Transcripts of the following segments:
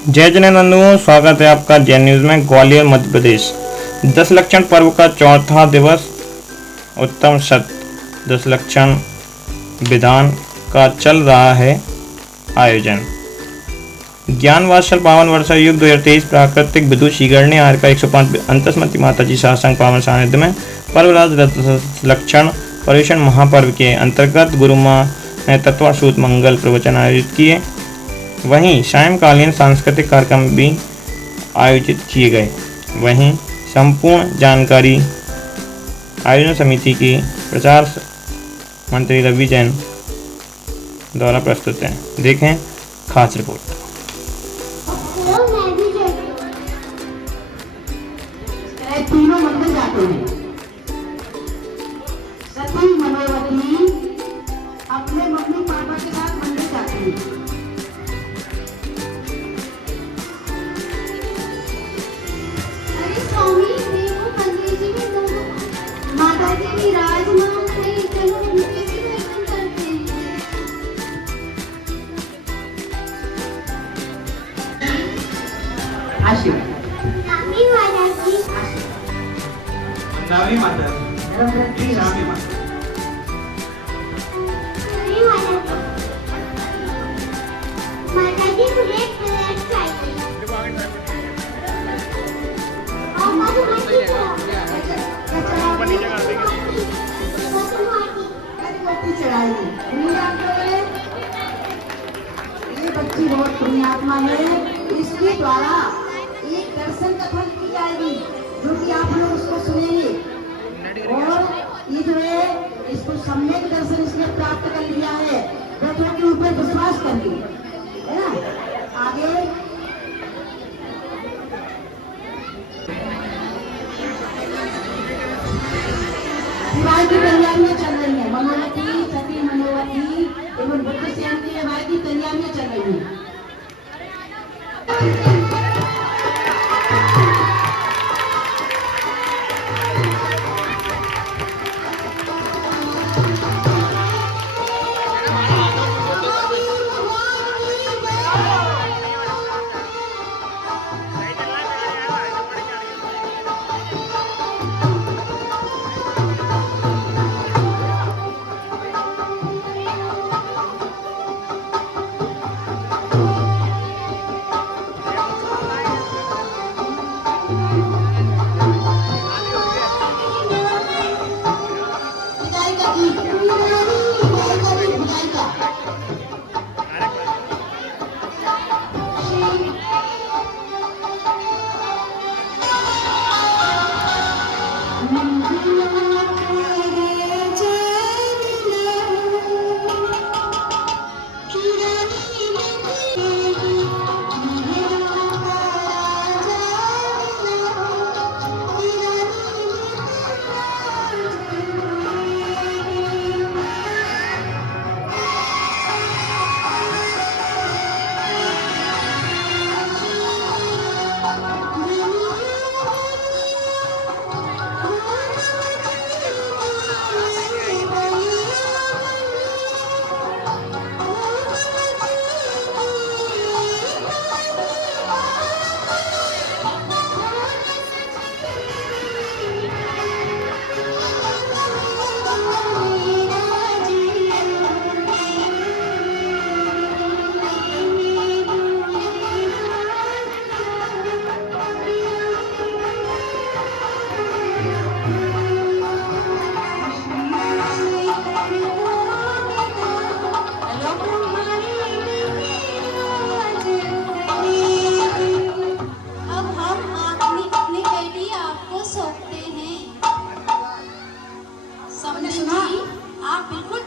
जय जनेनंदुओं, स्वागत है आपका जैन न्यूज़ में। ग्वालियर मध्य प्रदेश 10 लक्षण पर्व का चौथा दिवस उत्तम शत 10 लक्षण विधान का चल रहा है आयोजन। ज्ञान वात्सल पावन वर्षा युग 2023 प्राकृतिक विदुष श्रीगणने आर्य का 105 अंतस्मृति माता जी शासंग पावन सानिध्य में पर्वराज 10 लक्षण पर्युषण महापर्व के अंतर्गत गुरु माँ ने तत्वाशूत मंगल प्रवचन आयोजित किए। वहीं सायंकालीन सांस्कृतिक कार्यक्रम भी आयोजित किए गए। वहीं संपूर्ण जानकारी आयोजन समिति की प्रचार मंत्री रवि जैन द्वारा प्रस्तुत है। देखें खास रिपोर्ट। तीनों मंदिर जाते हैं। सती मनोवती अपने मम्मी पापा के साथ मंदिर जाती है। स्वामी देखो पंडित जी भी तो माता जी भी राजमान है, चलो उनके भी दर्शन करते हैं। आशीर्वाद नामी माता जी नामी माता जी नामी माता नामी माता जी मुझे एक प्लेट चाहिए। ये बच्ची बहुत पुण्यात्मा है। इसके द्वारा एक दर्शन कथा की जाएगी जो कि आप लोग उसको सुनेंगे और ये जो है इसको सम्यक दर्शन इसने प्राप्त कर लिया है। बच्चों के ऊपर विश्वास करके है ना। आगे विवाह की तैयारियां चल रही है। मनोवती सती मनोवती एवं बुद्धसेन की विवाह की तैयारियां चल रही है।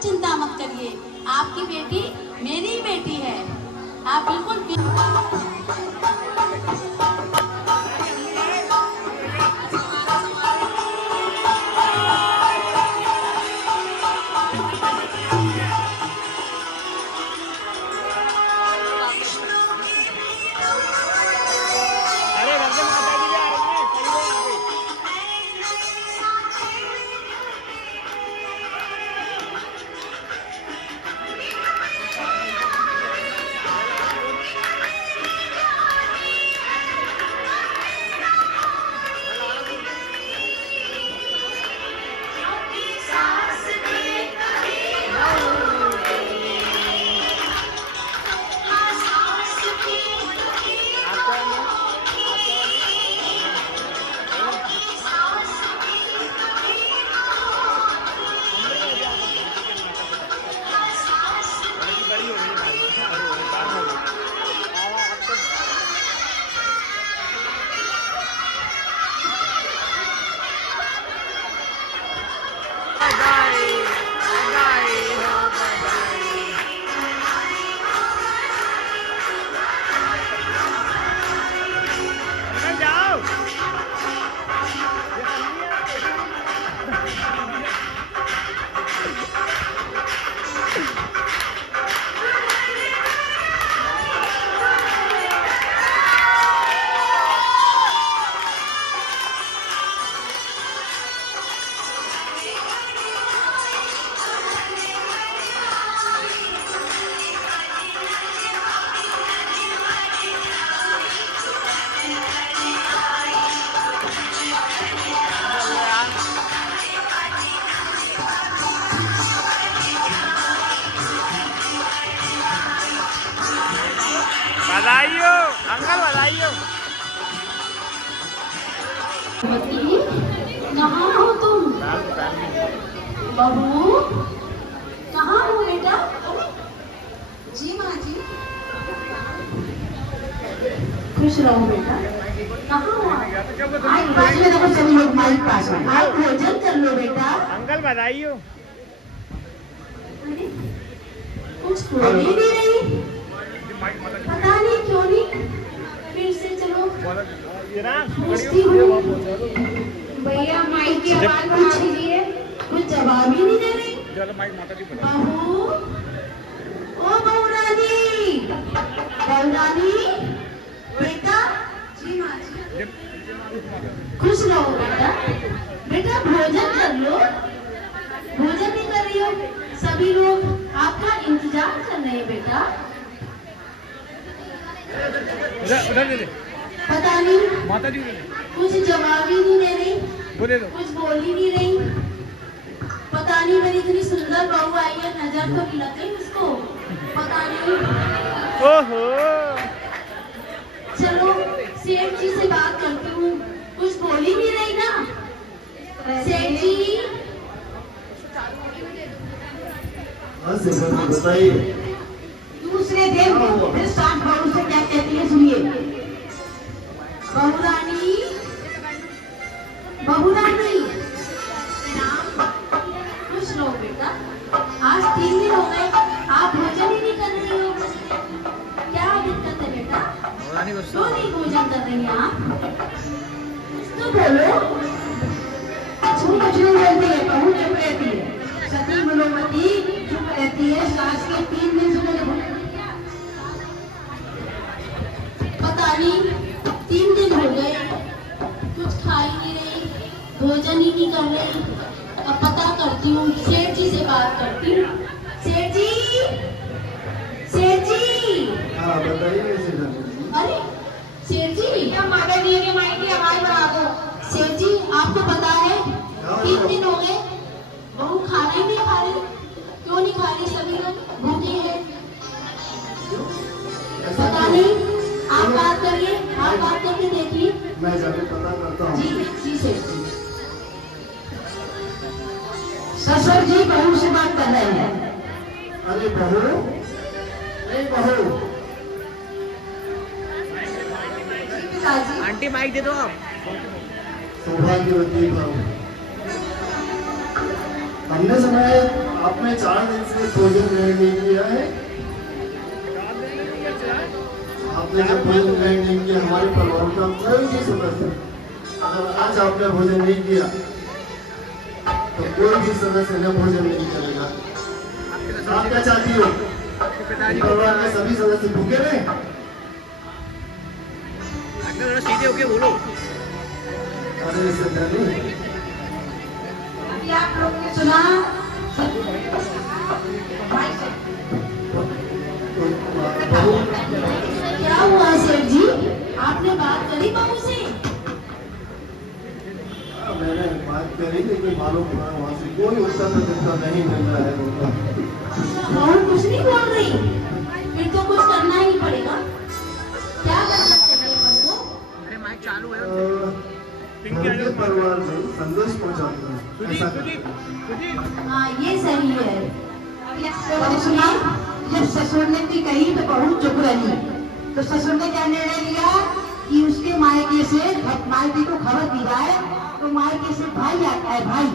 चिंता मत करिए, आपकी बेटी मेरी बेटी है। आप बिल्कुल बच्ची, कहाँ हो तुम? बहू, कहाँ हो बेटा? जी माँ जी। खुश रहो बेटा। कहाँ हो आप? माइक पास में देखो सभी लोग, माइक पास में। आप भोजन कर लो बेटा। अंकल बधाई हो। अरे, कुछ बोल ही नहीं रही। पता नहीं क्यों नहीं। फिर से चलो पूछती हूँ। भैया माइक की आवाज बढ़ा दीजिए। कुछ जवाब ही नहीं दे रही। बहू, ओ बहू रानी, बहू रानी, बेटा। जी माँ जी। खुश रहो बेटा। बेटा भोजन कर लो। भोजन नहीं कर रही हो? सभी लोग आपका इंतजार कर रहे हैं बेटा। पता नहीं माता जी कुछ जवाब ही नहीं दे रही। बोले दो। कुछ बोल ही नहीं रही। पता नहीं मेरी इतनी सुंदर बहू आई है, नजर तो नहीं लग गई उसको। पता नहीं। ओहो। चलो सेठ जी से बात करती हूँ। कुछ बोल ही नहीं रही ना सेठ जी। बताइए। दूसरे दिन फिर साठ बहू से क्या कहती है सुनिए। बहू रानी, बहू रानी, खुश रहो बेटा। आज 3 दिन हो गए, आप भोजन ही नहीं कर रही हो। क्या दिक्कत है बेटा? क्यों नहीं भोजन कर रही हैं आप? तो बोलो। कुछ नहीं बोलती है, बहू चुप रहती है। सती गुणवती चुप रहती है। सास के 3 दिन से मैंने भोजन नहीं किया। पता नहीं 3 दिन हो गए, कुछ खा ही नहीं रही, भोजन ही नहीं कर रही। अब पता करती हूँ, सेठ जी से बात करती हूँ। सेठ जी, सेठ जी। हाँ बताइए। अरे सेठ जी, क्या माता जी के माइक की आवाज बढ़ा दो। सेठ जी, आपको पता है 3 दिन हो गए, बहू खाना ही नहीं खा रही। क्यों नहीं खा रही? सभी लोग भूखे हैं। पता नहीं। आप बात करिए, आप बात करके देखिए। मैं जाके पता करता हूँ। जी जी सेठ जी। ससुर जी बहू से बात कर रहे हैं। अरे बहू, नहीं बहू। पिताजी, आंटी माइक दे दो आप। सौभाग्यवती बहू, हमने सुना है आपने 4 दिन से भोजन ग्रहण नहीं किया है। आपने जब भोजन ग्रहण नहीं किया, हमारे परिवार का कोई भी सदस्य, अगर आज आपने भोजन नहीं किया तो कोई भी सदस्य ने भोजन नहीं करेगा। आप क्या चाहती हो? परिवार के सभी सदस्य भूखे रहे? सीधे होके बोलो। अरे सत्या नहीं। अभी आप लोग ने सुना। बहू, क्या हुआ सेठ जी? आपने बात करी बहू से? मैंने बात करी लेकिन मालूम पड़ा वहाँ से कोई उत्तर नहीं मिल रहा है उनका। बहू कुछ नहीं बोल रही। फिर तो कुछ करना ही पड़ेगा। क्या कर सकते हैं बहू को? अरे माइक चालू है। उनके परिवार में संदेश पहुँचाते हैं, ऐसा करते हैं। हाँ ये सही है। तो सुना, जब ससुर ने भी कही तो बहू चुप रही। तो ससुर ने क्या निर्णय लिया कि उसके मायके से मायके को खबर दी जाए। तो मायके से भाई आता है, भाई।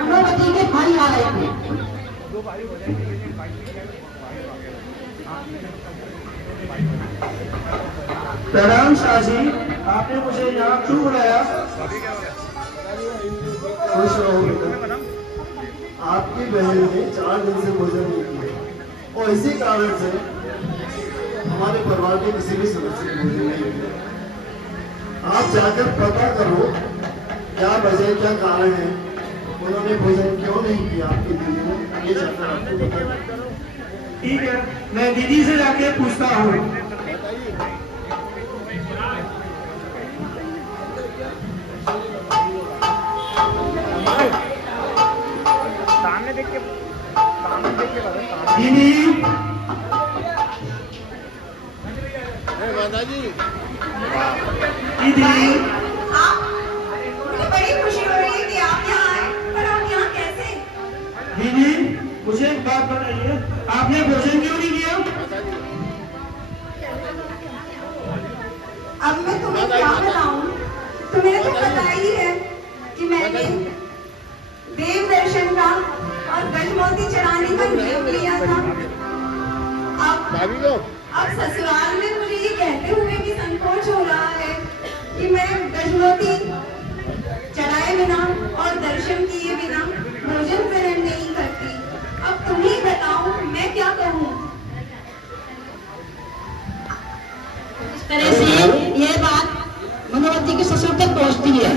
गुणवती के भाई आ रहे थे। प्रणाम शाह जी, आपने मुझे यहाँ क्यों बुलाया? खुश रहो बेटा। आपकी बहन ने 4 दिन से भोजन नहीं किया और इसी कारण से हमारे परिवार के किसी भी सदस्य ने भोजन नहीं किया। आप जाकर पता करो क्या वजह, क्या कारण है, उन्होंने भोजन क्यों नहीं किया आपकी दीदी ने। ये जाकर आपको बताइए। ठीक है, मैं दीदी से जाके पूछता हूँ। सामने देख के दीदी दीदी मुझे बड़ी खुशी हो रही है कि आप यहाँ आए, पर आप यहाँ कैसे? दीदी मुझे एक बात बताइए, आपने भोजन क्यों नहीं किया? अब मैं तुम्हें क्या बताऊं? तुम्हें तो पता ही है कि मैंने देव दर्शन का और गजमोती चढ़ाने का नियम लिया था। अब ससुराल में मुझे ये कहते हुए भी संकोच हो रहा है कि मैं गजमोती चढ़ाए बिना और दर्शन किए बिना भोजन ग्रहण नहीं करती। अब तुम ही बताओ मैं क्या कहूँ? इस तरह से ये बात मनोवती के ससुर तक पहुँचती है।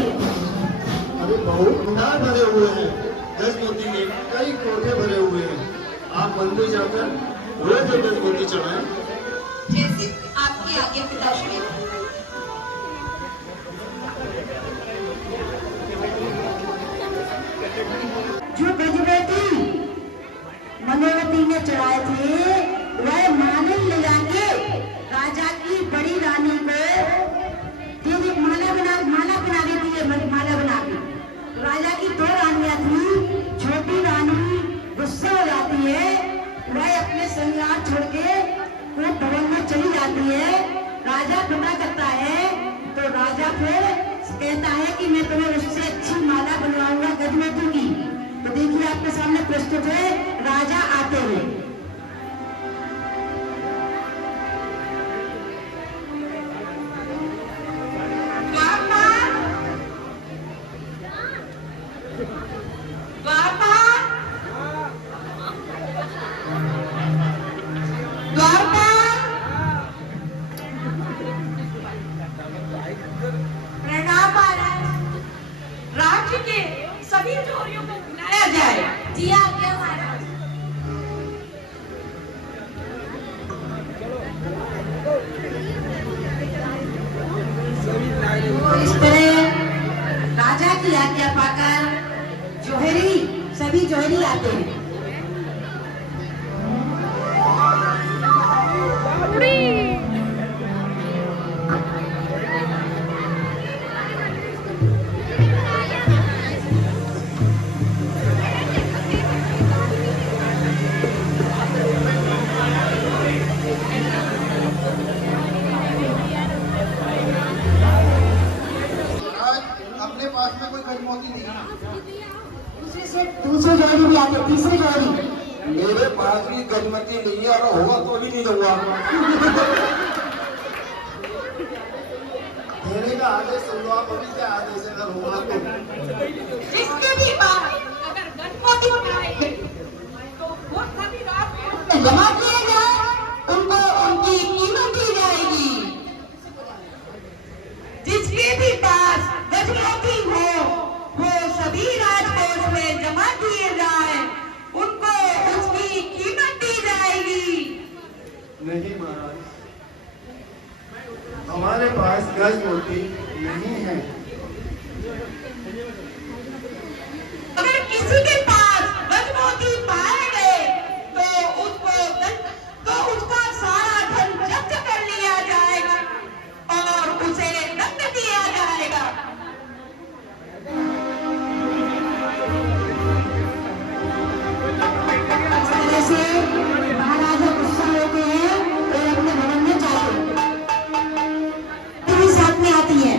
अरे बहू, भंडार भरे हुए हैं, गजमोती के कई कोठे भरे हुए हैं। आप मंदिर जाकर रोज गजमोती चढ़ाएं। जैसे आपकी आज्ञा पिताश्री। जो गजमोती मनोवती ने चढ़ाए थे वह मालन ले जाके राजा की बड़ी रानी को दीदी माला बना देती है, माला बना के। राजा की 2 रानियां थी, छोटी रानी गुस्सा हो जाती है, वह अपने संगार छोड़ के वो भवन में चली जाती है। राजा पता करता है तो राजा फिर कहता है कि मैं तुम्हें उससे अच्छी माला बनवाऊंगा गजमोती की। तो देखिए आपके सामने प्रस्तुत है राजा आते हुए। राज्य के सभी जोड़ियों को बुलाया जाए। जी आज्ञा महाराज। इस तरह राजा की आज्ञा पाकर सभी जोहरी आते हैं। अपने पास में कोई गजमोती नहीं। दूसरी जोड़ी भी आते, तीसरी जोड़ी। मेरे पास भी गजमती नहीं है और होगा तो भी नहीं दूंगा। देने का आदेश सुन लो आप, अभी क्या आदेश है अगर होगा तो। जिसके भी पास अगर गजमोती बनाएंगे तो वो सभी रात में जमा किए जाए, उनको उनकी कीमत दी जाएगी। जिसके भी पास गजमोती हो वो सभी राजकोष में जमा किए जाए, उनको उसकी कीमत दी जाएगी। नहीं महाराज, हमारे पास गजमोती नहीं है। अगर किसी के पास गजमोती पाए गए तो उसका सारा धन जब्त कर लिया जाएगा और उसे दंड दिया जाएगा। इस तरह से महाराजा गुस्सा होते हैं और अपने भवन में जाते हैं। साथ में आती है।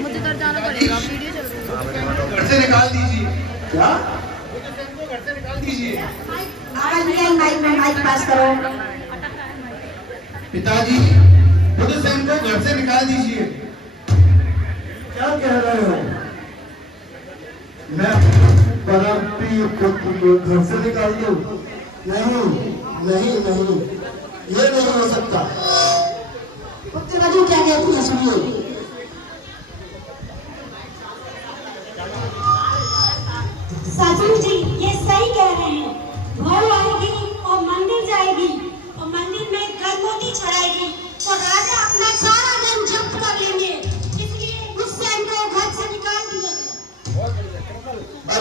मुझे घर जाना पड़ेगा, वीडियो चल रही है। घर से निकाल दीजिए। क्या? घर से निकाल दीजिए। माइक पास करो। पिताजी, बुद्धसेन को घर से निकाल दीजिए। क्या कह रहे हो? मैं परम प्रिय पुत्र को घर से निकाल दूं? नहीं नहीं नहीं, ये नहीं हो सकता। पुत्र राजू क्या कहती है सुनिए। साजन जी ये सही कह रहे हैं। बहू आएगी और मंदिर जाएगी और मंदिर में गजमोती चढ़ाएगी तो राजा अपना सारा धन जब्त कर लेंगे।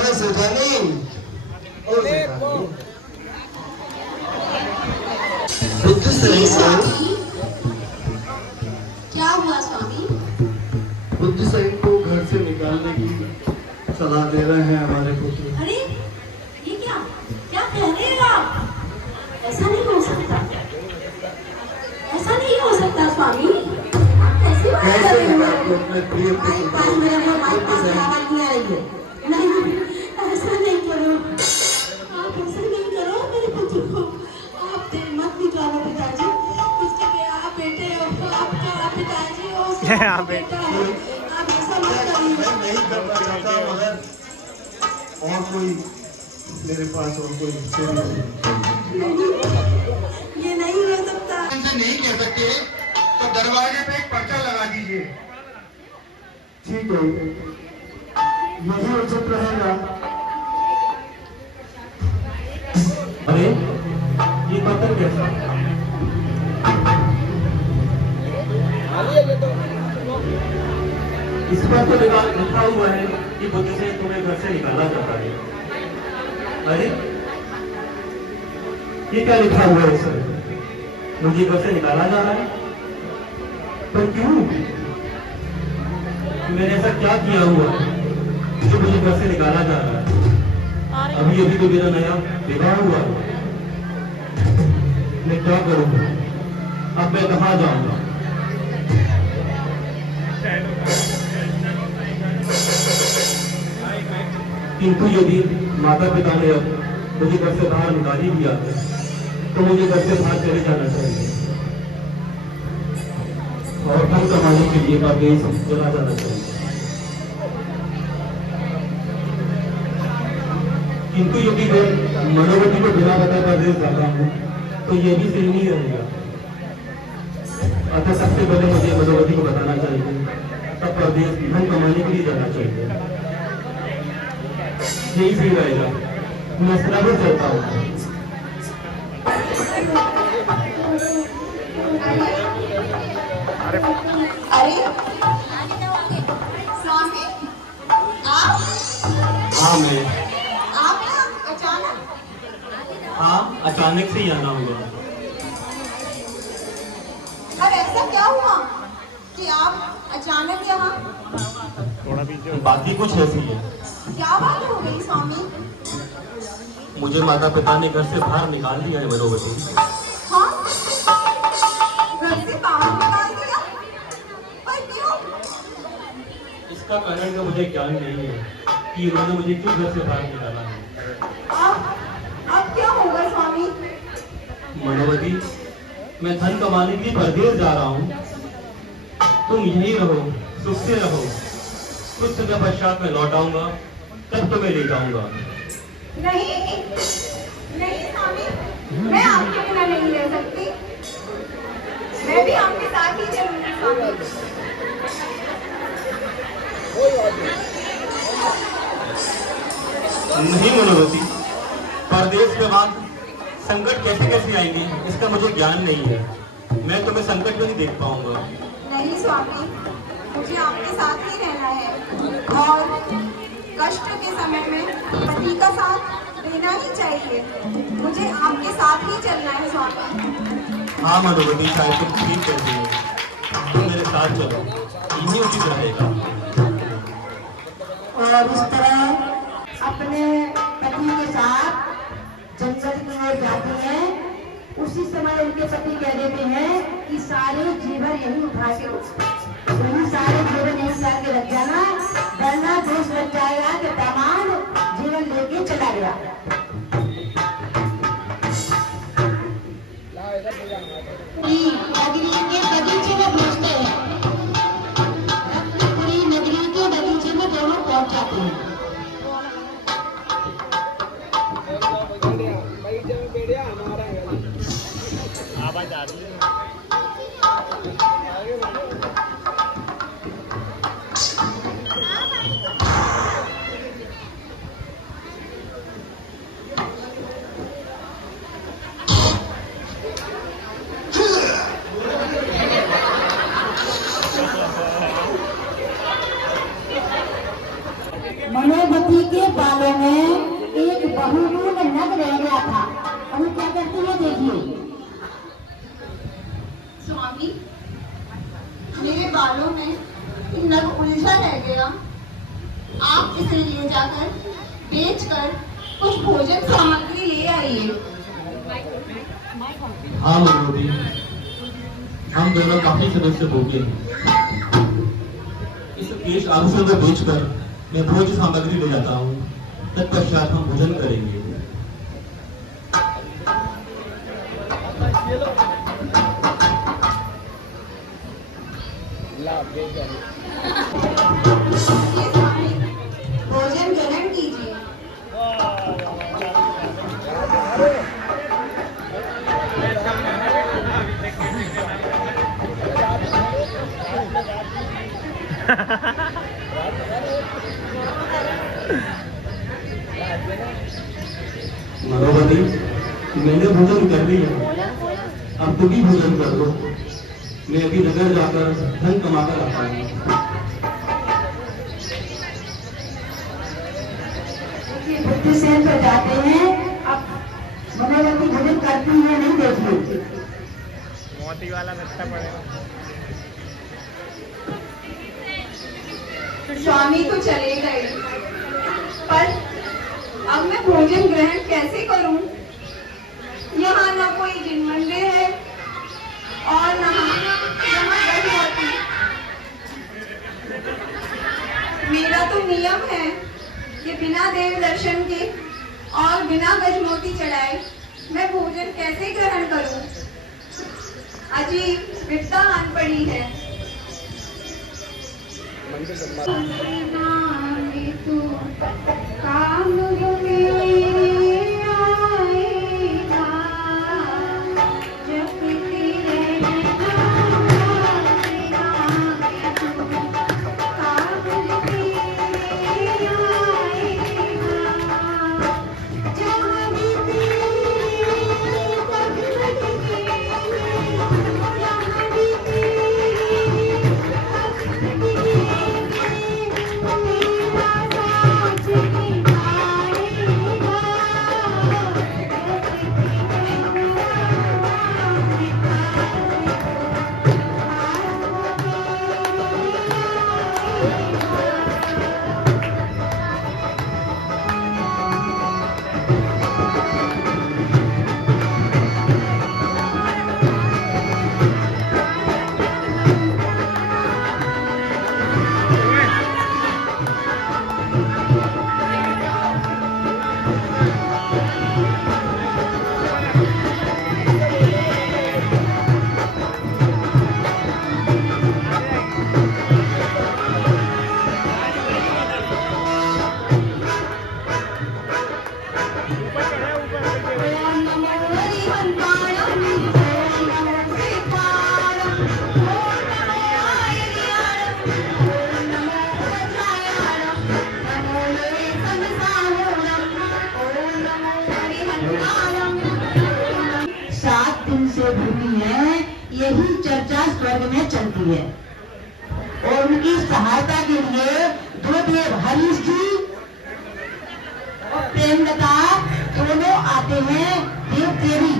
अरे सेठानी और सेठानी बुद्ध शरीर स्वामी क्या हुआ स्वामी? बुद्ध शरीर को घर से निकालने की सलाह दे रहे हैं हमारे पुत्र। अरे ये क्या कह रहे हैं आप? ऐसा नहीं हो सकता, ऐसा नहीं हो सकता स्वामी। आप कैसे बात कर रहे हो? अपने प्रिय माइक पास मेरे को माइक पास की आवाज नहीं आ रही है। नहीं, ऐसा नहीं करो, आप ऐसा नहीं करो मेरे पुत्र को। आप दिल मत निकालो पिताजी, उसके आप बेटे हो, आपका पिताजी हो, उसका बेटा है। आप ऐसा मत करिए। मैं नहीं करना चाहता मगर और कोई मेरे पास और कोई नहीं, ये नहीं हो सकता। उनसे नहीं कह सकते तो दरवाजे पे एक पर्चा लगा दीजिए। ठीक है, यही उचित रहेगा। अरे ये पत्र कैसा? इस पर तो लिखा हुआ है कि बुद्ध से तुम्हें घर से निकाला जाता है। अरे ये क्या लिखा हुआ है सर? मुझे घर से निकाला जा रहा है? पर क्यों? मैंने ऐसा क्या किया हुआ है जो मुझे घर से निकाला जा रहा है? अभी अभी तो मेरा नया विवाह हुआ है। मैं क्या करूँगा? अब मैं कहाँ जाऊँगा? किंतु यदि माता पिता ने अब मुझे घर से बाहर निकाल ही दिया है तो मुझे घर से बाहर चले जाना चाहिए और धन कमाने के लिए परदेश चला जाना चाहिए। किंतु यदि मैं मनोवती को बिना बताए परदेश जाता हूँ तो ये भी सही नहीं रहेगा। अतः सबसे पहले मुझे मनोवती को बताना चाहिए, तब परदेश धन कमाने के लिए जाना चाहिए। यही सही रहेगा। मैं इस तरह भी चलता हूँ। अरे स्वामी आप हाँ मैं ना अचानक हाँ अचानक से ही आना होगा। अब ऐसा क्या हुआ कि आप अचानक यहाँ? बात ही कुछ ऐसी है। क्या बात हो गई स्वामी? मुझे माता पिता ने घर से बाहर निकाल दिया है मनोवती। हाँ, घर से बाहर निकाल दिया? पर क्यों? इसका कारण का मुझे ज्ञान नहीं है कि उन्होंने मुझे क्यों घर से बाहर निकाला है। अब क्या होगा स्वामी? मनोवती, मैं धन कमाने के लिए परदेश जा रहा हूँ। तुम यहीं रहो, सुख से रहो। कुछ समय पश्चात मैं लौट आऊंगा, तब तुम्हें ले जाऊंगा। नहीं नहीं स्वामी, मैं आपके बिना नहीं रह सकती। मैं भी आपके साथ ही चलूंगी स्वामी। नहीं मनोवती, परदेश के बाद संकट कैसे कैसे आएंगे इसका मुझे ज्ञान नहीं है। मैं तुम्हें संकट में नहीं देख पाऊंगा। नहीं स्वामी, मुझे आपके साथ ही रहना है और कष्ट के समय में पति का साथ देना ही चाहिए। मुझे आपके साथ ही चलना है स्वामी। हाँ मनोवती, शायद तुम ठीक कहती हो। तुम मेरे साथ चलो, यही उचित रहेगा। और इस तरह अपने पति के साथ जंगल की ओर जाती है। उसी समय उनके पति कह देते हैं कि सारे जीवन यही उठा के यही सारे जीवन यही ला के रख जाना, वरना दोष लग जाएगा कि दामाद जीवन लेके चला गया। नगरी के बगीचे में पहुंचते हैं। पूरी नगरी के बगीचे में दोनों पहुंच जाते हैं। मनोवती के बालों में स्वामी, मेरे बालों में एक नग उलझा रह गया। आप इसे ले जाकर बेचकर कुछ भोजन सामग्री ले आइए। हाँ मनोहरी, हम दोनों काफी समय से भूखे हैं। इस केश आभूषण को बेचकर मैं भोजन सामग्री ले जाता हूँ, तत्पश्चात हम भोजन करेंगे। भोजन ग्रहण कीजिए। मनोहरी, मैंने भोजन कर लिया, अब तुम भी भोजन कर दो। मैं अभी नगर जाकर धन कमा कर आता हूँ। बुद्धि सेन पर जाते हैं। अब मनोरंजन भोजन करती है नहीं देखिए। मोती वाला सस्ता पड़ेगा। स्वामी तो चले गए, पर अब मैं भोजन ग्रहण कैसे करूं? यहाँ न कोई जिन मंदिर है और न यहाँ गजमोती। मेरा तो नियम है कि बिना देव दर्शन के और बिना गजमोती चढ़ाए मैं भोजन कैसे ग्रहण करूं? अजीब विपदा आन पड़ी है। तू काम में आएगा, जब तेरे यही चर्चा स्वर्ग में चलती है। और उनकी सहायता के लिए दो देव हरीश जी और प्रेमलता दोनों आते हैं। देव देवी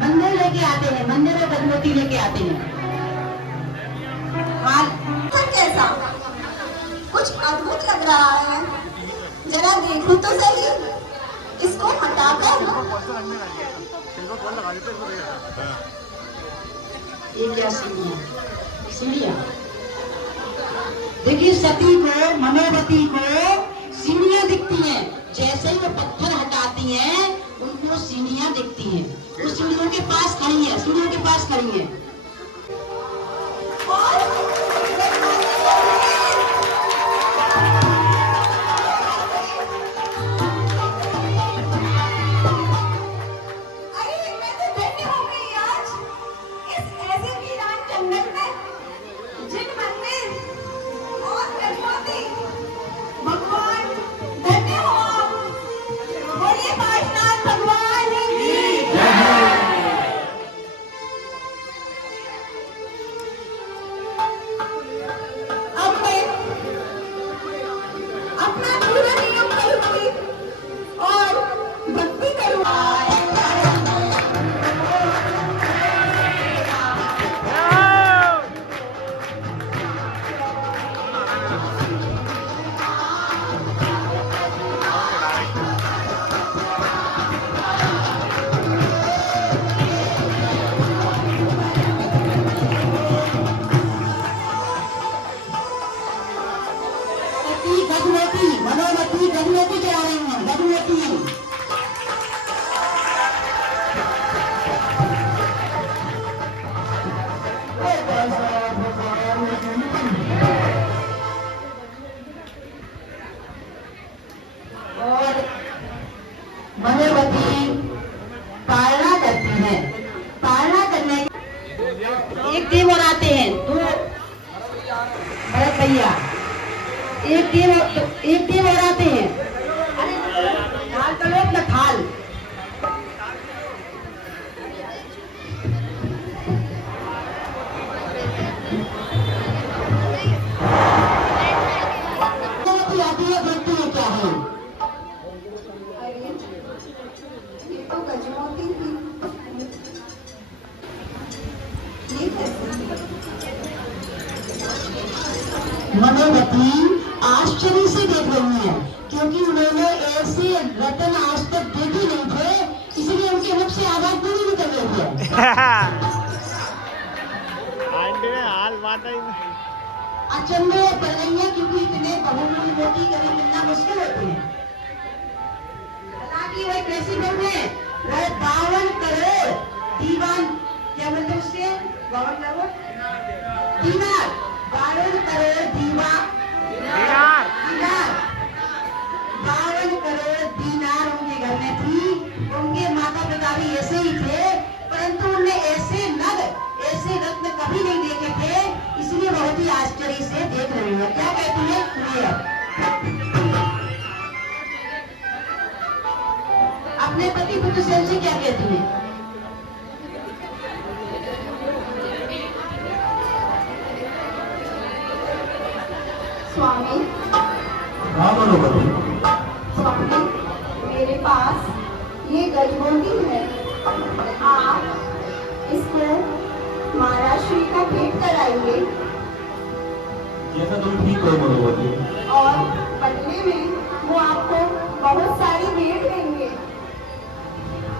मंदिर लेके आते हैं, मंदिर में भगवती लेके आते हैं। हाल कैसा कुछ अद्भुत लग रहा है, जरा देखूं तो सही। इसको हटाकर ये क्या सीढ़ियाँ? सीढ़ियाँ देखिए, सती को मनोवती को सीढ़ियाँ दिखती हैं। जैसे ही वो पत्थर हटाती हैं उनको सीढ़ियाँ दिखती हैं। वो सीढ़ियों के पास खड़ी है, सीढ़ियों के पास खड़ी है। एक टीम और आते हैं दो भरत भैया, एक टीम और आते हैं। अरे थाल तलो अपना थाल। देखती है क्या है? अरे ये तो गजमोती थी। ये कैसे? मनोवती आश्चर्य से देख रही है क्योंकि उन्होंने ऐसे रतन आज तक देखे नहीं थे, इसलिए उनके मुख से आवाज नहीं निकल रही है। अचंभे पड़ रही है क्योंकि इतने बहुमूल्य मोती कभी मिलना मुश्किल होती है। हालांकि वह कैसी फिल्म है? वह 52 करोड़ दीवान, क्या बोलते हैं उसके? 52 करोड़ दीनार, 52 करोड़ दीवार, 52 करोड़ दीनार उनके घर में थी। उनके माता पिता भी ऐसे ही थे, परंतु उन्हें ऐसे नग, ऐसे रत्न कभी नहीं देखे थे, इसलिए बहुत ही आश्चर्य से देख रही है। क्या कहती है? सुनिए अपने पति बुद्धसेन से क्या कहती है? स्वामी, हाँ मनोवती, स्वामी, मेरे पास ये गजमोती है। आप इसको महाराज श्री का भेंट कराइए जैसा तुम ठीक हो मनोवती। और बदले में वो आपको बहुत सारी भेंट देंगे।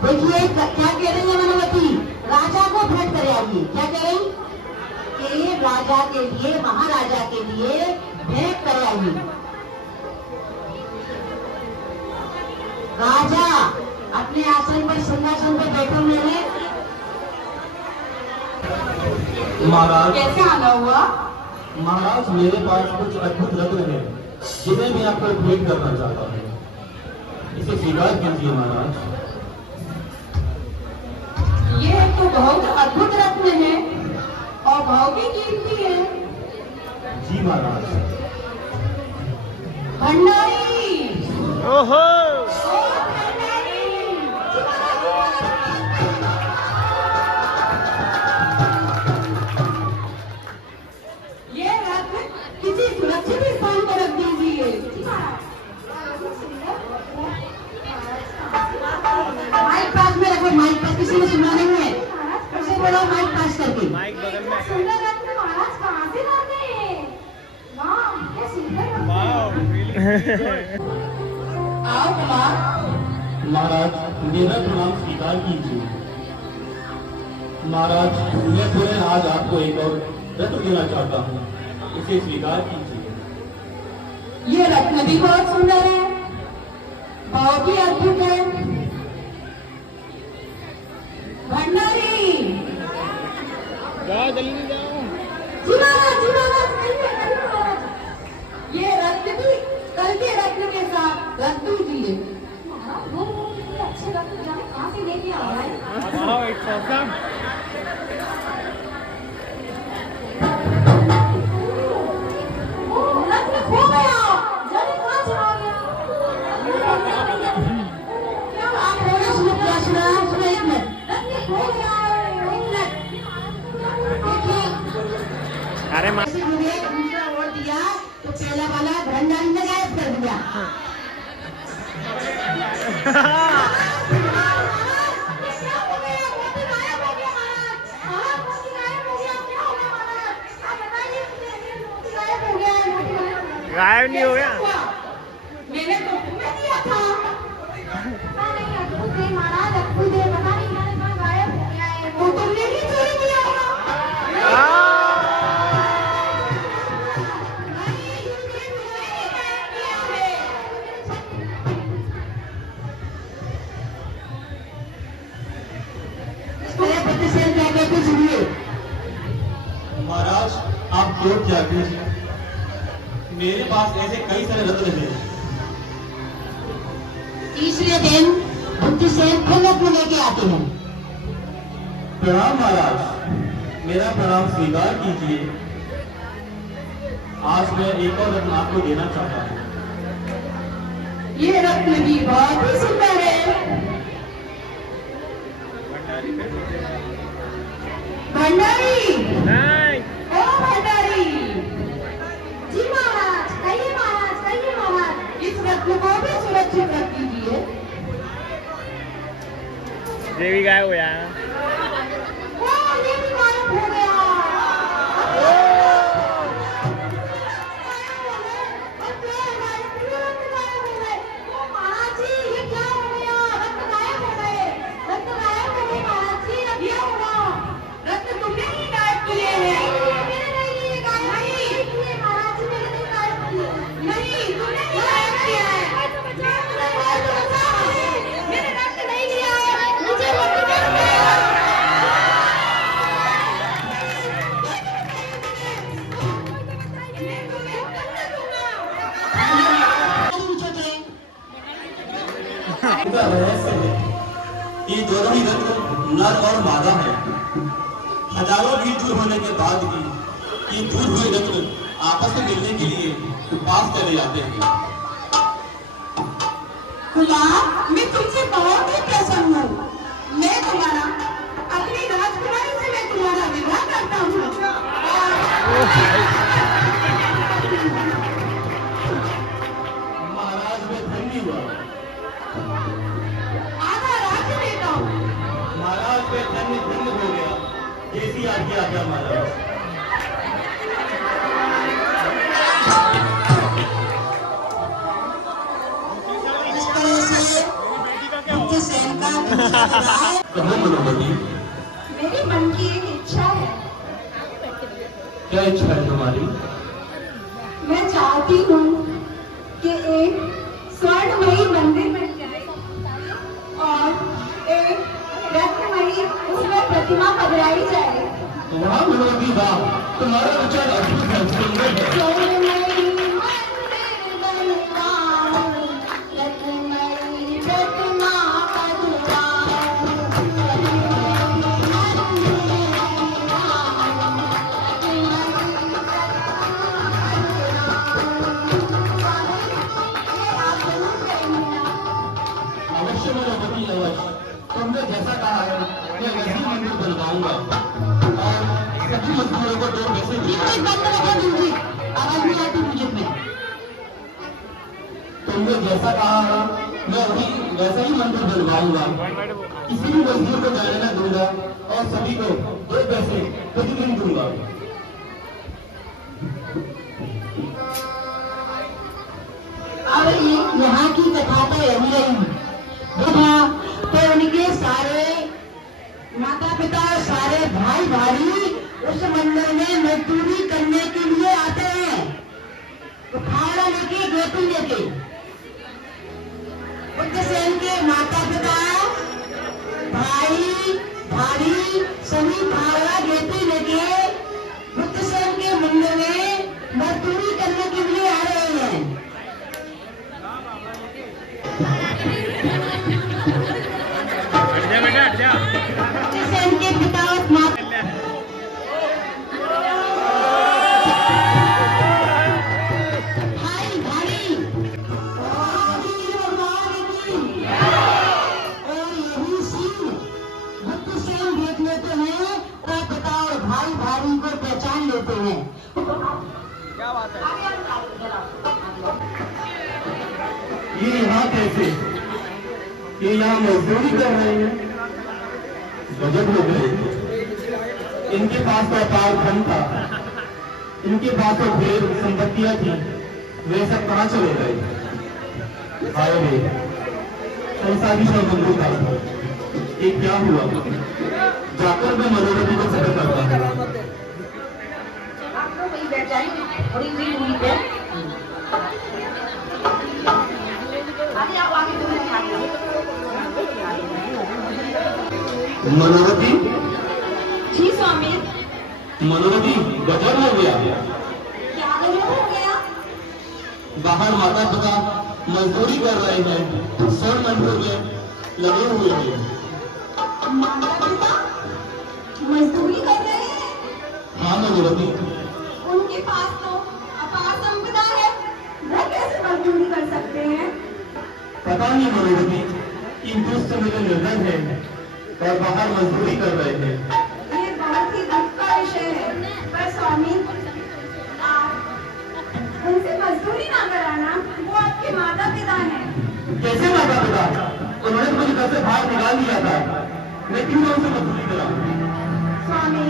देखिए क्या कह रही है मनोवती? राजा को भेंट कर आइए। क्या कह रही? कि राजा के लिए, महाराजा के लिए भेंट कर आइए। राजा अपने आसन पर, सिंहासन पर बैठे हुए हैं। महाराज, कैसे आना हुआ? महाराज मेरे पास कुछ अद्भुत रत्न है जिन्हें मैं आपको भेंट करना चाहता हूँ, इसे स्वीकार कीजिए महाराज। ये तो बहुत अद्भुत रत्न है और बहुत ही कीमती है। जी महाराज। भंडारी, ओहो, ओ भंडारी, ये रत्न किसी सुरक्षित स्थान पर रख दीजिए। माइक पास में रखो, माइक पास, किसी ने सुना नहीं है, उसे बोलो माइक पास करके। सुंदर रत्न महाराज कहाँ से लाते हैं? वाह, क्या सुंदर रत्न है। आओ कुमार। महाराज मेरा प्रणाम स्वीकार कीजिए। महाराज मैं पुनः आज आपको एक और रत्न देना चाहता हूँ, इसे स्वीकार कीजिए। ये रत्न भी बहुत सुंदर है, बहुत ही अद्भुत है। भंडारी, जी महाराज, जी महाराज, कहिए महाराज। ये रत्न भी कल के रत्न के साथ रख दीजिए। महाराज वो अच्छे रत्न जाने कहाँ से लेके आ रहा है? ओ, रत्न खो गया, जाने कहाँ चला गया? क्या आप बोले? सुनो क्या सुना? सुनो एक मिनट। रत्न खो गया है, एक मिनट। अरे ऐसे मुझे दूसरा और दिया तो पहला वाला भंडारी ने गायब कर दिया। गायब नहीं हो गया। मैंने तो तुम्हें दिया था। नहीं, अद्भुत है महाराज, अद्भुत है। पता नहीं कहाँ गायब हो गया है तो तुमने भी चोरी किया होगा। मेरे पति से क्या कहते सुनिए। महाराज आप क्यों क्या कीजिए, मेरे पास ऐसे कई सारे रत्न हैं। तीसरे दिन बुद्धिसेन फिर रत्न लेके आते हैं। प्रणाम महाराज। मेरा प्रणाम स्वीकार कीजिए। आज मैं एक और रत्न आपको देना चाहता हूँ। ये रत्न भी बहुत ही सुंदर है। भंडारी, ओ भंडारी जी महाराज, कहिए महाराज, कहिए महाराज, इस रत्न को भी सुरक्षित रख दीजिए। देवी गायब हो यार। ओ, ये भी गायब हो गया। महाराज जी, ये क्या हो गया? रत्न गायब हो गए। रत्न गायब हो गए महाराज जी, अब क्या होगा? रत्न तुमने ही गायब किए हैं। मैंने नहीं लिए गायब। नहीं महाराज जी, मैंने नहीं गायब किए। नहीं, तुमने ही गायब किया है। मैंने रत्न नहीं लिया है। मुझे रत्न नहीं दिया। इनका रहस्य है कि दोनों ही रत्न नर और मादा है। हजारों बीज दूर होने के बाद भी ये दूर हुए रत्न आपस में मिलने के लिए पास चले जाते हैं। खुदा, मैं तुमसे बहुत ही प्रसन्न हूँ। मैं तुम्हारा, अपनी राजकुमारी से मैं तुम्हारा विवाह करता हूँ। महाराज में धन्य हुआ। आधा राज्य देता हूँ। महाराज में धन्य धन्य हो गया। जैसी आज्ञा आज्ञा महाराज। कहो मनोमती, मेरे मन की एक इच्छा है। क्या इच्छा है तुम्हारी? मैं चाहती हूँ कि एक स्वर्णमयी मंदिर बन जाए और एक रत्नमयी उसमें प्रतिमा पधराई जाए। वाह मनोमती वाह, तुम्हारा विचार अद्भुत है, सुंदर है। स्वर्णमयी मंदिर बनवाऊं, रत्नमयी प्रतिमा अवश्य मनोमती अवश्य, तुमने जैसा कहा है मैं वैसी मंदिर बनवाऊंगा और सभी मजदूरों को 2 पैसे दूंगा। आवाज नहीं आती मुझे में। तुमने जैसा कहा है मैं वही वैसा ही मंदिर बनवाऊंगा। किसी भी मजदूर को जाने न दूंगा और सभी को 2 पैसे प्रतिदिन दूंगा। और यहाँ की कथा तो यही रही। देखा तो उनके सारे माता पिता, सारे भाई भाई उस मंदिर में मजदूरी करने के लिए आते हैं। तो खाड़ा लेके, गेटू लेके बुद्धसेन के माता पिता, भाई भाई सभी खाड़ा गेटू लेके बुद्धसेन के मंदिर में मजदूरी करने के लिए आ रहे हैं। बुद्धसेन के पिता और माता भाई भाई और यही सीन बुद्धसेन देख लेते हैं और पिता और भाई भाई को पहचान लेते हैं। क्या बात है? ये यहाँ कैसे? ये यहाँ मजदूरी कर रहे हैं। गजब हो गए। इनके पास तो अपार धन था, इनके पास तो ढेर संपत्तियां थी, वे सब कहाँ चले गए? आए वे संसारी बंधु था। ये क्या हुआ? जाकर मैं मनोरंजन को सफर करता हूँ। आप लोग वहीं बैठ जाइए, थोड़ी देर हुई है। आगे आओ, आगे तो नहीं आगे। मनोरथी, जी स्वामी। मनोरथी गजब हो गया। क्या गजब हो गया? बाहर माता पिता मजदूरी कर रहे हैं, 100 मंदिर में लगे हुए हैं। माता पिता मजदूरी कर रहे हैं? मनोवती? उनके पास तो अपार संपदा है, वो कैसे मजदूरी कर सकते हैं? पता नहीं मनोवती, इन दुष्ट मेरे निर्धन है और बाहर मजदूरी कर रहे हैं। ये बहुत ही दुख का विषय है, पर स्वामी आप उनसे मजदूरी ना कराना, वो आपके माता पिता हैं। कैसे माता पिता? उन्होंने मुझे घर से बाहर निकाल दिया था, मैं क्यों उनसे मजदूरी करा? स्वामी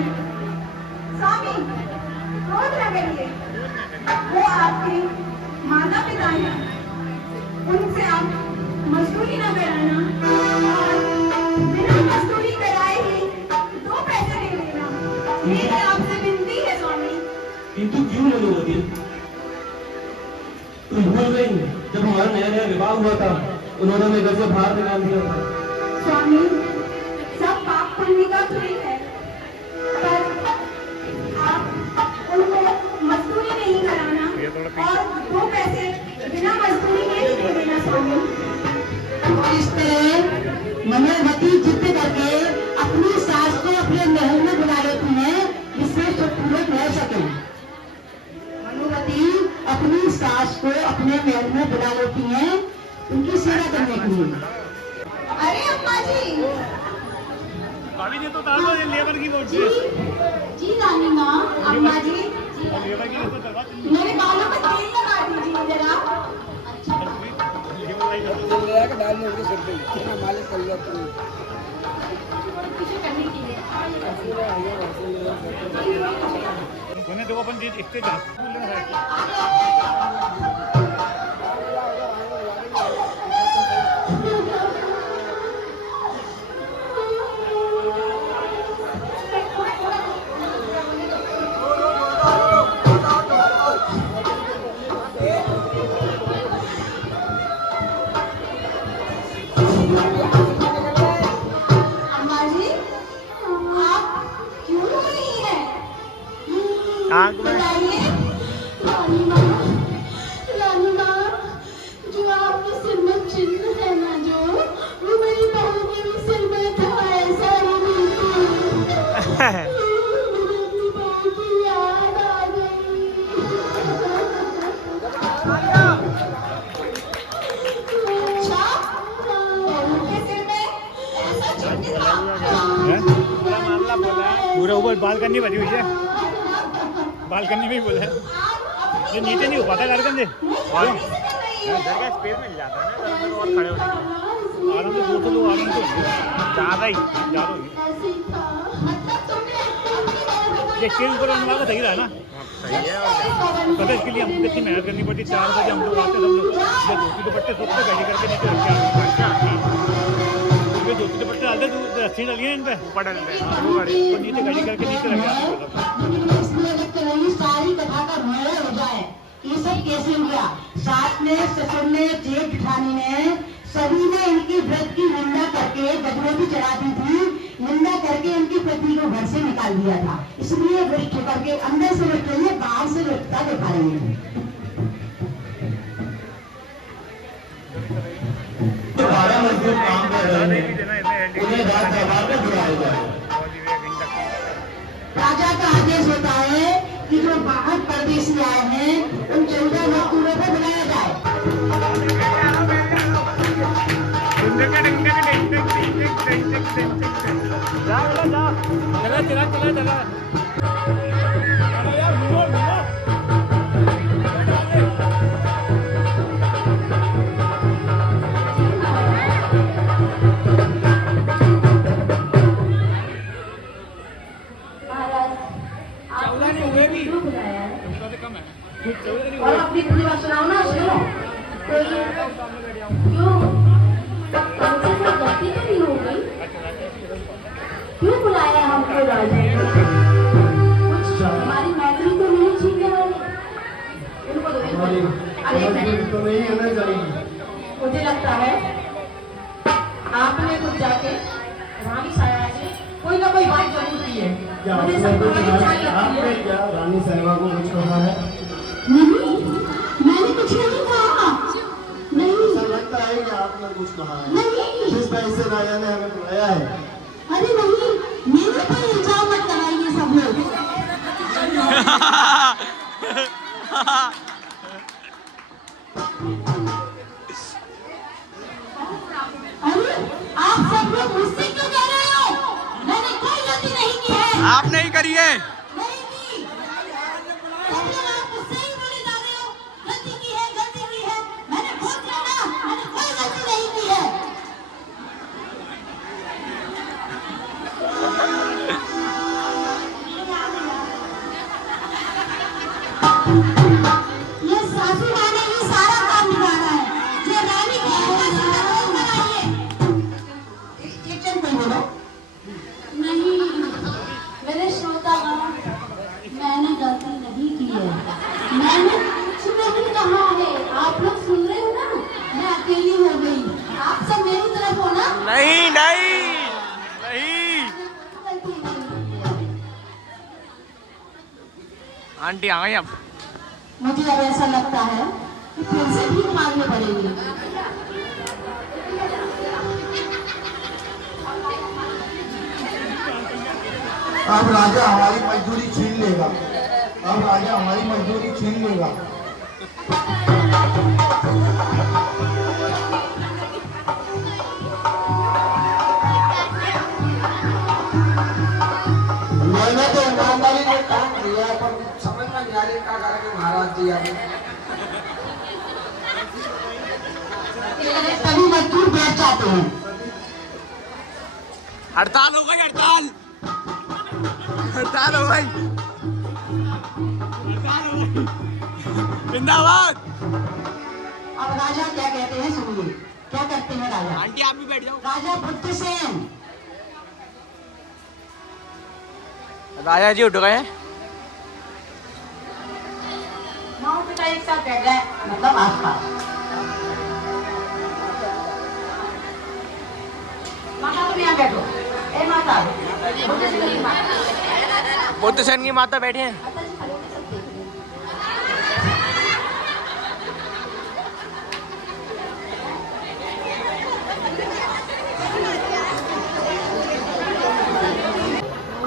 स्वामी क्रोध न करिए, वो आपके माता पिता हैं, उनसे आप मजदूरी न कराना और बिना मजदूरी कराए ही 2 पैसे दे देना, मेरी आपसे विनती है स्वामी। किंतु क्यों मनोवती? तुम भूल गई जब हमारा नया नया विवाह हुआ था, उन्होंने हमें घर से बाहर निकाल दिया था। स्वामी सब पाप पुण्य का खेल है, पर आप उनको मजदूरी नहीं कराना और 2 पैसे बिना मजदूरी के ही दे देना स्वामी। और इस तरह मनोवती जिद करके अपनी सास को अपने महल में बुला लेती है, जिससे सुखपूर्वक रह सके। मनोवती अपनी सास को अपने महल में बुला लेती है उनकी सेवा करने के लिए। अरे अम्मा जी, अभी ये तो तालो ये लेबर की वोट जी रानी माँ, अम्मा जी लेबर की तो करवा मेरे बालों में तेल लगा दीजिए जरा। डाल लो सिर पे, मालिश कर लो पीछे करने के लिए। कोने देखो अपन जी इतने जा अम्मा जी आप क्यों रो रही हैं? आंख में बताइए। रानी माँ, जो आपके सिर में चिन्ह है ना, जो वो मेरी बहू के भी सिर में था, ऐसा ही बिल्कुल। मुझे अपनी बहू की याद आ गई। अच्छा, बहू के सिर में ऐसा चिन्ह था? पूरा मामला बोला है, पूरा ऊपर बालकनी बनी हुई है, बालकनी में ही बोला है, ये नीचे नहीं हो पाता कार्यक्रम से घर का स्पेस मिल जाता है ना, घर में और खड़े होने आराम से 200 लोग आराम से ज़्यादा होगी। ऐसे ही था। ये स्टेज ऊपर बनवा सही रहा है ना, पता है इसके लिए हमको कितनी मेहनत करनी पड़ती। 4 बजे हम लोग आते, सब लोग जब धोती दुपट्टे सबसे गाड़ी करके नीचे रख के आते, धोती दुपट्टे डालते तो रस्सी डाली है इन पे ऊपर डालते हैं, वो गाड़ी तो नीचे गाड़ी करके नीचे रख जाते इसलिए लगता नहीं सारी कथा का भय हो जाए, ये सब कैसे हो गया। सास ने, ससुर ने, जेठ जेठानी ने, सभी ने इनकी व्रत की निंदा करके गजरोटी चढ़ा दी थी, निंदा करके इनकी पत्नी को घर से निकाल दिया था। इसलिए वृष्ट करके अंदर से वृष्ट रही है, बाहर से वृष्टता दिखा रही है। 12 मजदूर काम कर रहे हैं, उन्हें रात दरबार में बुलाया जाए। राजा का आदेश होता है कि जो बाहर परदेशी आए हैं उन 14 मजदूरों को बुलाया जाए। चला और अपनी पूरी बात सुनाओ ना, सुनो। तो ये क्यों हमसे कोई गलती तो नहीं हो गई? क्यों बुलाया हमको राजा ने? कुछ हमारी मैत्री तो नहीं छीनने वाले? इनको दो, इनको दो। अरे एक मिनट, तो नहीं होना चाहिए। मुझे लगता है आपने कुछ जाके रानी साया से कोई ना कोई बात जरूर की है। क्या मुझे आपने सब कुछ बड़ी अच्छाई लगती आपने है। क्या रानी साहिबा को कुछ कहा है? नहीं, मैंने कुछ नहीं कहा। नहीं, ऐसा लगता है कि आपने कुछ कहा है। नहीं, जिस वजह से राजा ने हमें बुलाया है। अरे नहीं, मेरे पर इल्जाम मत लगाइए सब लोग। नहीं की। तो आप मुझसे ही बोले जा रहे हो गलती की है, गलती की है। मैंने बोल दिया ना, मैंने कोई गलती नहीं की है। ये सासू माँ ने ही सारा काम बिगाड़ा है। ये रानी की रोज बनाइए। एक चल कोई बोलो। नहीं मेरे श्रोतागण, मैंने गलती नहीं की है, मैंने कुछ नहीं कहा है। आप लोग सुन रहे हो ना, मैं अकेली हो गई, आप सब मेरी तरफ हो ना। नहीं नहीं नहीं गलती नहीं। आंटी आ गई अब। मुझे अब ऐसा लगता है कि फिर से भीख मांगनी पड़ेगी। अब राजा हमारी मजदूरी छीन लेगा। अब राजा हमारी मजदूरी छीन लेगा। मैंने तो ईमानदारी से काम किया, पर समझ में नहीं आ रही क्या करेंगे महाराज जी। अभी तभी मजदूर बैठ जाते हैं। हड़ताल हो गई, हड़ताल हड़ताल हो गई, जिंदाबाद। अब राजा क्या कहते हैं सुनिए। क्या करते हैं राजा? आंटी आप भी बैठ जाओ। राजा बुद्धसेन राजा जी उठ गए। माओ पिता एक साथ बैठ गए, मतलब आसपास। माता तुम यहाँ बैठो। ए माता, बुद्धसेन की माता। बुद्धसेन की माता बैठी हैं।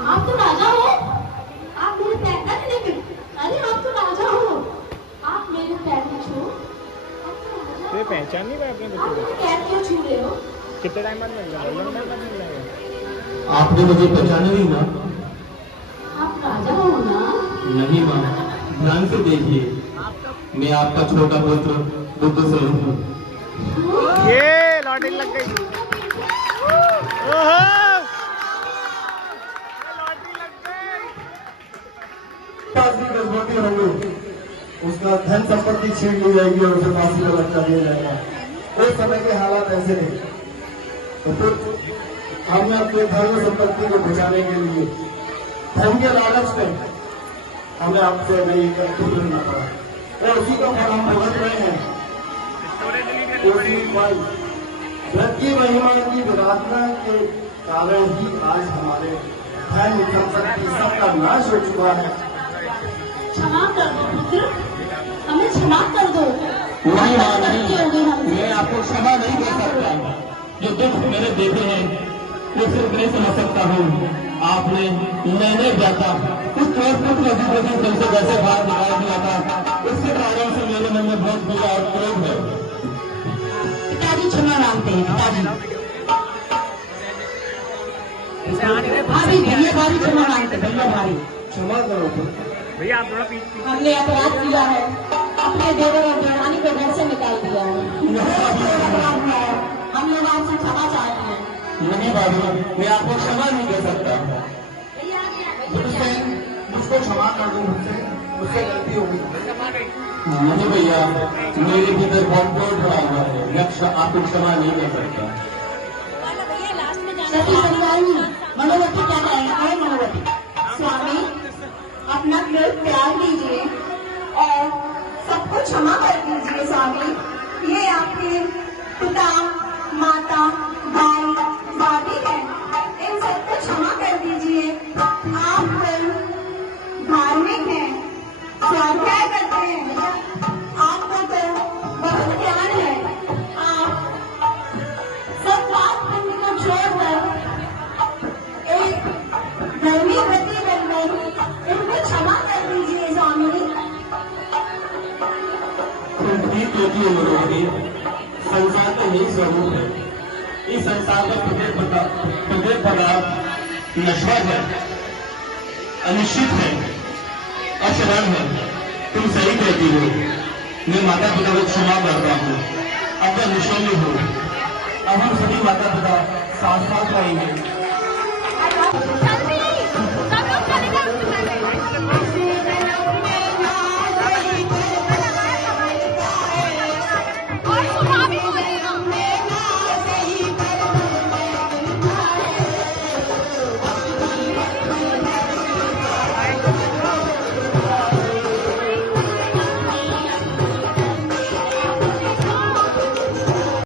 आप तो राजा हो, आप मेरे पैर तक लेके। अरे आप तो राजा हो, आप मेरे पैर में छू। ये पहचान नहीं पाए अपने आप मेरे पैर क्यों छू रहे हो? कितने टाइम बाद मिल जाएगा? आपने मुझे पहचाना नहीं माँ? आप राजा हो ना? नहीं माँ, ध्यान से देखिए, मैं आपका छोटा पुत्र बुद्धसेन हूँ। ये लॉटरी लग गई। गजबती होंगे, उसका धन संपत्ति छीन ली जाएगी और उसे फांसी का लटका दिया जाएगा। उस समय के हालात ऐसे नहीं, तो फिर हमने अपने धर्म संपत्ति को बचाने के लिए धन के लालच में हमें आपसे नहीं करना पड़ा, और उसी का फल हम भुगत रहे हैं। उसी व्रत की महिमा की विराधना के कारण ही आज हमारे धन संपत्ति सबका नाश हो चुका है। क्षमा कर दो पुत्र, हमें क्षमा कर दो। नहीं माँ नहीं, मैं आपको क्षमा नहीं कर सकता। जो दुख मेरे देते हैं वो सिर्फ नहीं समझ सकता हूँ। आपने मैंने जाता उस छोटे पुत्र कल से घर से बाहर निकाल दिया था, उसके कारण से मेरे मन में बहुत बुरा क्रोध है। पिताजी क्षमा मांगते हैं। पिताजी भाभी, भैया भाभी क्षमा मांगते हैं। भैया भाभी क्षमा करो भैया आप थोड़ा पीछे। हमने अपराध किया है, अपने देवर और देवरानी को घर से निकाल दिया है। हम लोग आपसे क्षमा चाहते हैं। नहीं भाभी, मैं आपको क्षमा नहीं कर सकता। मुझको क्षमा कर दो, मुझसे गलती हो गई। नहीं भैया, मेरे भीतर बहुत क्रोध भरा हुआ है, मैं आपको क्षमा नहीं कर सकता। सती संगाई मनोवती क्या कहेंगे? मनोवती स्वामी, अपना क्रोध त्याग दीजिए और सबको क्षमा कर दीजिए। स्वामी, ये आपके पिता, माता, भाई, भाभी हैं, इन सबको क्षमा कर दीजिए। आप धार्मिक हैं, स्वाध्याय करते हैं, आपको तो बहुत ज्ञान है। आप सब बात करने को छोड़कर एक धर्मी व्रती बन गए, इनको क्षमा कर दीजिए। स्वामी ठीक होती है मनोहरी, संसार का यही स्वरूप है। इस संसार का प्रत्येक पदार्थ नश्वर है। अनिश्चित है, अशरण है। तुम सही कहती हो। मैं माता पिता को क्षमा करता हूँ। अब मैं निशोल्य हूँ। अब हम सभी माता पिता साथ साथ रहेंगे।